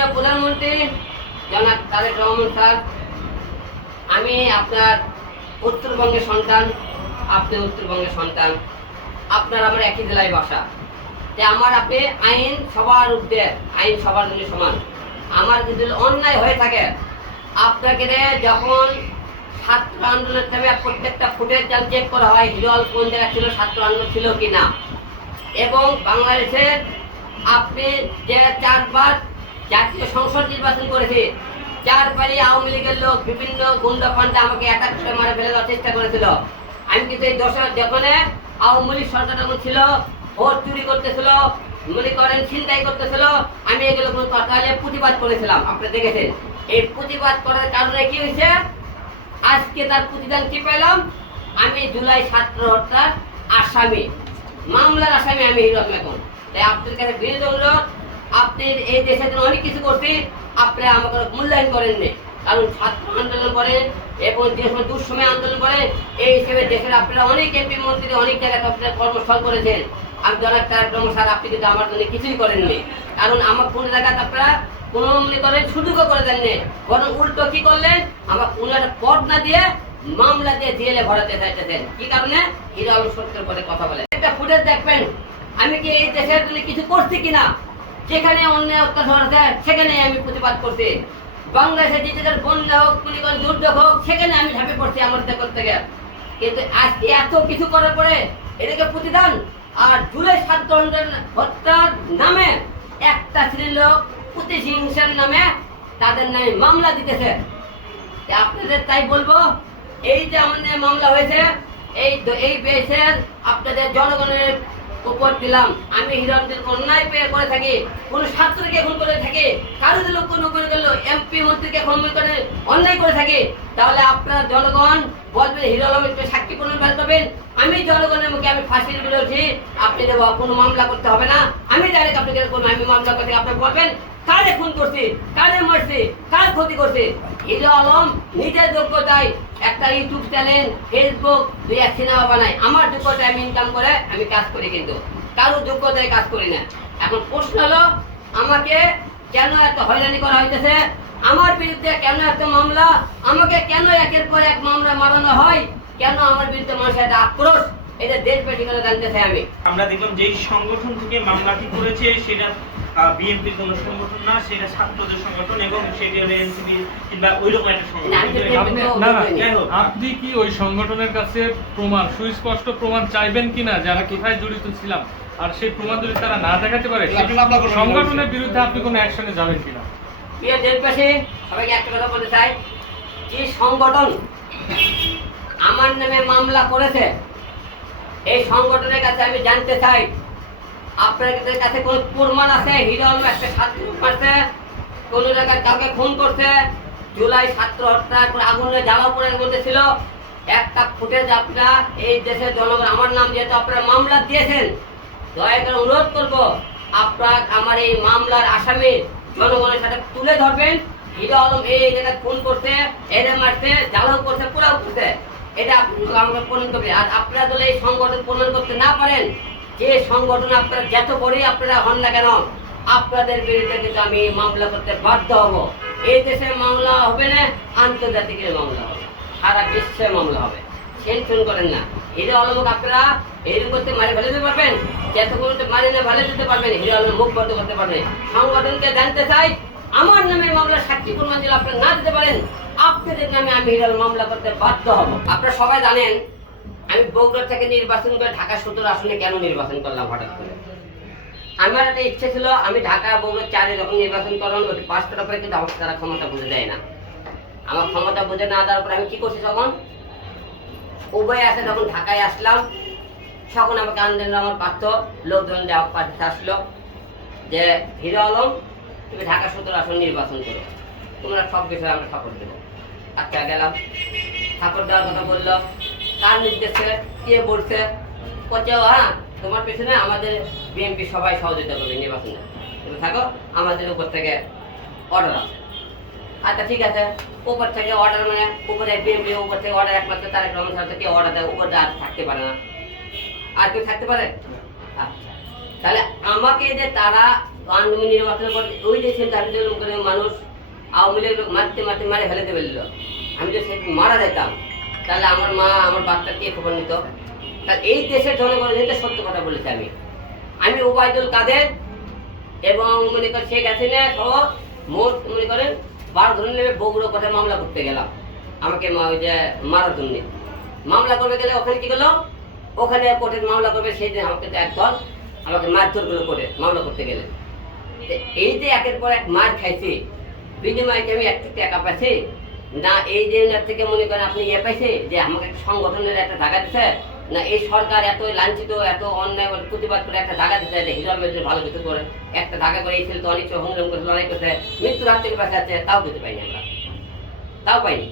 মাননীয় প্রধানমন্ত্রী জনাব তারেক রহমান স্যার, আমি আপনার উত্তরবঙ্গের সন্তান, আপনি উত্তরবঙ্গের সন্তান, আপনার আমার একই জেলায় বাসা। যে আমার আপনি আইন সবার ঊর্ধ্বে, আইন সবার জন্য সমান। আমার যদি অন্যায় হয়ে থাকে, আপনাকে যখন ছাত্র আন্দোলনের টাইমে প্রত্যেকটা ফুটেজ জাল চেক করা হয়, হিরল কোন জায়গায় ছিল, ছাত্র আন্দোলন ছিল কিনা, এবং বাংলাদেশের আপনি যে 4 বার জাতীয় সংসদ নির্বাচন করেছে, 4 বারই আওয়ামী লীগের লোক বিভিন্ন গুন্ডা পান্ডা আমাকে অ্যাটাক করে মারা ফেলে দেওয়ার চেষ্টা করেছিল। আমি কিন্তু এই দশা যখন আওয়ামী লীগ সরকার যখন ছিল, ভোট চুরি করতেছিল, মনে করেন ছিনতাই করতেছিল, আমি এগুলো কোনো কথা প্রতিবাদ করেছিলাম। আপনারা দেখেছেন এই প্রতিবাদ করার কারণে কি হয়েছে, আজকে তার প্রতিদান কি পেলাম। আমি জুলাই ছাত্র হত্যার আসামি, মামলার আসামি আমি হিরো এখন। তাই আপনাদের কাছে বিনীত অনুরোধ, আপনি এই দেশের জন্য অনেক কিছু করতে, আপনারা আমাকে মূল্যায়ন করেননি। কারণ ছাত্র আন্দোলন করেন এবং যে সময় দুঃসময় আন্দোলন করেন, এই হিসেবে দেশের আপনারা অনেক এমপি মন্ত্রী অনেক জায়গায় আপনারা কর্মস্থল করেছেন। আমি জনাব তারেক রহমান স্যার, আপনি কিন্তু আমার জন্য কিছুই করেননি। কারণ আমার কোন জায়গাতে আপনারা কোনো মনে করেন সুযোগও করে দেননি, বরং উল্টো কি করলেন, আমার কোনো একটা পদ না দিয়ে মামলা দিয়ে জেলে ভরাতে চাইতেছেন। কি কারণে? হিরো আলম সত্যের পরে কথা বলে। একটা ফুটেজ দেখবেন আমি কি এই দেশের জন্য কিছু করছি কিনা। যেখানে অন্যায় অত্যাচার হচ্ছে সেখানে আমি প্রতিবাদ করছি। বাংলাদেশে যেটাদের বন্যা হোক, মনে করেন দুর্যোগ হোক, সেখানে আমি ঝাঁপে পড়ছি আমার করতে গিয়ে। কিন্তু আজকে এত কিছু করার পরে এদিকে প্রতিদান, আর জুলাই ছাত্র হত্যার নামে একটা শ্রেণীর লোক প্রতিহিংসার নামে তাদের নামে মামলা দিতেছে। আপনাদের তাই বলবো, এই যে আমাদের মামলা হয়েছে, এই দেশের আপনাদের জনগণের উপর দিলাম। আমি হিরণদের অন্যায় করে থাকি, কোন ছাত্রকে খুন করে থাকি, কারো লোক কোনো করে গেল এমপি মন্ত্রীকে খুন করে অন্যায় করে থাকি, তাহলে আপনার জনগণ বলবেন হিরো আলমকে সাক্ষী প্রমাণ পাবেন। আমি জনগণের মুখে আমি ফাঁসির বিরোধী, আপনি দেবো কোনো মামলা করতে হবে না। আমি ডাইরেক্ট আপনাকে আমি মামলা করতে আপনি বলবেন কারে খুন করছি, কারে মারছি, কার ক্ষতি করছে। হিরো আলম নিজের যোগ্যতায় একটা ইউটিউব চ্যানেল, ফেসবুক, সিনেমা বানায়। আমার যোগ্যতায় আমি ইনকাম করে আমি কাজ করি, কিন্তু কারো যোগ্যতায় কাজ করি না। এখন প্রশ্ন হলো, আমাকে কেন এত হয়রানি করা হইতেছে, আমার বিরুদ্ধে কেন এত মামলা, আমাকে কেন একের পর এক মামলা মারানো হয়, কেন আমার বিরুদ্ধে মানুষের একটা আক্রোশ, এটা দেশব্যাপী করে জানতে চাই আমি। আমরা দেখলাম যে সংগঠন থেকে মামলাটি করেছে সেটা বিএনপির কোন সংগঠন না, সেটা ছাত্রদের সংগঠন এবং সেটা এনসিপি কিংবা ওইরকম একটা সংগঠন। আপনি কি ওই সংগঠনের কাছে প্রমাণ, সুস্পষ্ট প্রমাণ চাইবেন কিনা, যারা কোথায় জড়িত ছিলাম, আর সেই প্রমাণ যদি তারা না দেখাতে পারে সংগঠনের বিরুদ্ধে আপনি কোনো অ্যাকশনে যাবেন কিনা? দেশবাসী সবাইকে একটা কথা বলতে চাই, যে সংগঠন আমার নামে মামলা করেছে, এই সংগঠনের কাছে আমি জানতে চাই আপনাদের কাছে কোন প্রমাণ আছে হিরো আলম একটা ছাত্র মারছে, কোন জায়গায় কাউকে খুন করছে, জুলাই ছাত্র হত্যা আগুনে জ্বালাও পড়ে বলতেছিল, একটা ফুটেজ আপনারা এই দেশের জনগণ আমার নাম যেহেতু আপনারা মামলা দিয়েছেন, দয়া করে অনুরোধ করবো আপনারা আমার এই মামলার আসামি জনগণের সাথে তুলে ধরবেন। হিরো আলম এই জায়গায় খুন করছে, এদের মারছে, জ্বালাও করছে, পোড়াও করছে, এটা আমাকে প্রমাণ করবে। আর আপনারা যদি এই সংগঠন প্রমাণ করতে না পারেন, যে সংগঠন আপনারা যত বড়ই আপনারা হন না কেন, আপনাদের বিরুদ্ধে কিন্তু আমি মামলা করতে বাধ্য হব। এই দেশে মামলা হবে না, আন্তর্জাতিক মামলা হবে, সারা বিশ্বে মামলা হবে। টেনশন করেন না। হিরো আলমক আপনারা এরকম করতে মারে ফেলে দিতে পারবেন, যতক্ষণ মারে না ফেলে দিতে পারবেন, হিরো আলম মুখ বন্ধ করতে পারবেন। সংগঠনকে জানতে চাই, আমার নামে মামলার সাক্ষী প্রমাণ যদি আপনারা না দিতে পারেন, আপনাদের নামে আমি হিরো আলম মামলা করতে বাধ্য হব। আপনারা সবাই জানেন আমি বগুড়া থেকে নির্বাচন করে ঢাকা 17 আসনে কেন নির্বাচন করলাম হঠাৎ করে। আমার একটা ইচ্ছে ছিল, আমি ঢাকা বগুড়া 4-এ যখন নির্বাচন করলাম, 5 করার পরে কিন্তু আমার তারা ক্ষমতা বুঝে দেয় না। আমার ক্ষমতা বুঝে না দেওয়ার পরে আমি কি করছি, তখন উভয় আছে, যখন ঢাকায় আসলাম তখন আমাকে আন্দোলন আমার পার্থ লোকজন পার্টিতে আসলো যে হিরো আলম তুমি ঢাকা 17 আসন নির্বাচন করো, তোমরা সব বিষয়ে আমরা সাপোর্ট দেবো। আচ্ছা গেলাম, সাপোর্ট দেওয়ার কথা বললো, কার নির্দেশে কে বলছে, বলছে হ্যাঁ তোমার পেছনে আমাদের বিএনপি সবাই সহযোগিতা করবে নির্বাচনে, তুমি থাকো, আমাদের উপর থেকে অর্ডার আছে। আচ্ছা ঠিক আছে, উপর থেকে অর্ডার মানে উপরে বিএনপি উপর থেকে অর্ডার, একমাত্র তারেক রহমান স্যার থেকে অর্ডার দেয়, উপর আর থাকতে পারে না, আর কেউ থাকতে পারে। আচ্ছা তাহলে আমাকে যে তারা আন্দোলন নির্বাচনের পর ওই যে চিন্তা করে মানুষ আওয়ামী লীগের লোক মারতে মারতে মারে ফেলেতে বলল, আমি তো সেদিন মারা যেতাম, তাহলে আমার মা আমার বাচ্চা কে খবর নিত? তাহলে এই দেশের জনগণের এটা সত্য কথা বলেছি আমি ওবায়দুল কাদের এবং মনে করেন শেখ হাসিনা সহ মোট মনে করেন 12 ধরনের নেমে বগুড়ো কোথায় মামলা করতে গেলাম, আমাকে ওই যে মারার জন্য মামলা করবে গেলে ওখানে কি করলো, ওখানে কোর্টের মামলা করবে, সেই দিন আমাকে একদল আমাকে মারধর গুলো করে মামলা করতে গেলে। এই যে একের পর এক মার খাইছে, বিনিময়ে আমি একটু টাকা পাইছি না, এই যে থেকে মনে করেন আপনি ইয়ে পাইছে যে আমাকে একটা সংগঠনের একটা জায়গা দিচ্ছে না, এই সরকার এত লাঞ্ছিত এত অন্যায় প্রতিবাদ করে একটা জায়গা দিচ্ছে যে হিরো আহমেদ ভালো কিছু করে একটা জায়গা করে এই ছেলে তো অনেক সংগ্রাম করেছে, অনেক করছে, মৃত্যুর হাত থেকে বাঁচাচ্ছে, তাও দিতে পাইনি আমরা, তাও পাইনি।